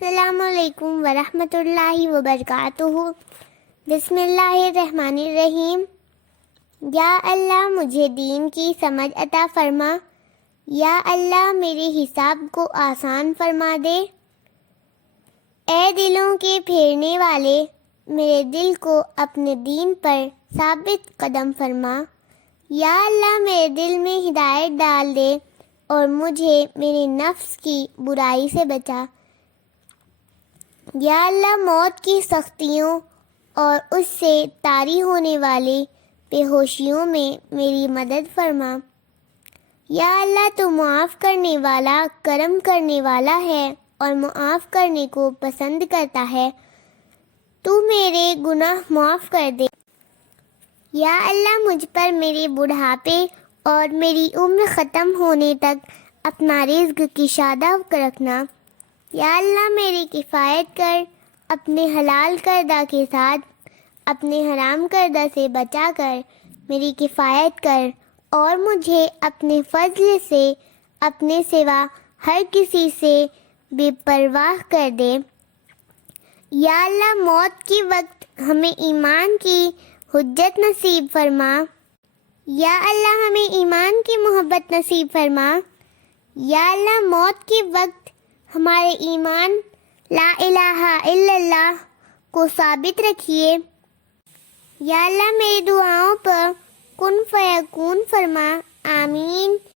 السلام علیکم ورحمۃ اللہ وبرکاتہ۔ بسم اللہ الرحمن الرحیم۔ یا اللہ مجھے دین کی سمجھ عطا فرما، یا اللہ میرے حساب کو آسان فرما دے۔ اے دلوں کے پھیرنے والے، میرے دل کو اپنے دین پر ثابت قدم فرما۔ یا اللہ میرے دل میں ہدایت ڈال دے اور مجھے میرے نفس کی برائی سے بچا۔ یا اللہ موت کی سختیوں اور اس سے طاری ہونے والے بے ہوشیوں میں میری مدد فرما۔ یا اللہ تو معاف کرنے والا، کرم کرنے والا ہے اور معاف کرنے کو پسند کرتا ہے، تو میرے گناہ معاف کر دے۔ یا اللہ مجھ پر میرے بڑھاپے اور میری عمر ختم ہونے تک اپنا رزق کشادہ رکھنا۔ یا اللہ میری کفایت کر، اپنے حلال کردہ کے ساتھ اپنے حرام کردہ سے بچا کر میری کفایت کر، اور مجھے اپنے فضل سے اپنے سوا ہر کسی سے بے پرواہ کر دے۔ یا اللہ موت کے وقت ہمیں ایمان کی حجت نصیب فرما۔ یا اللہ ہمیں ایمان کی محبت نصیب فرما۔ یا اللہ موت کے وقت ہمارے ایمان لا الہ الا اللہ کو ثابت رکھیے۔ یا اللہ میری دعاؤں پر کن فیکون فرما۔ آمین۔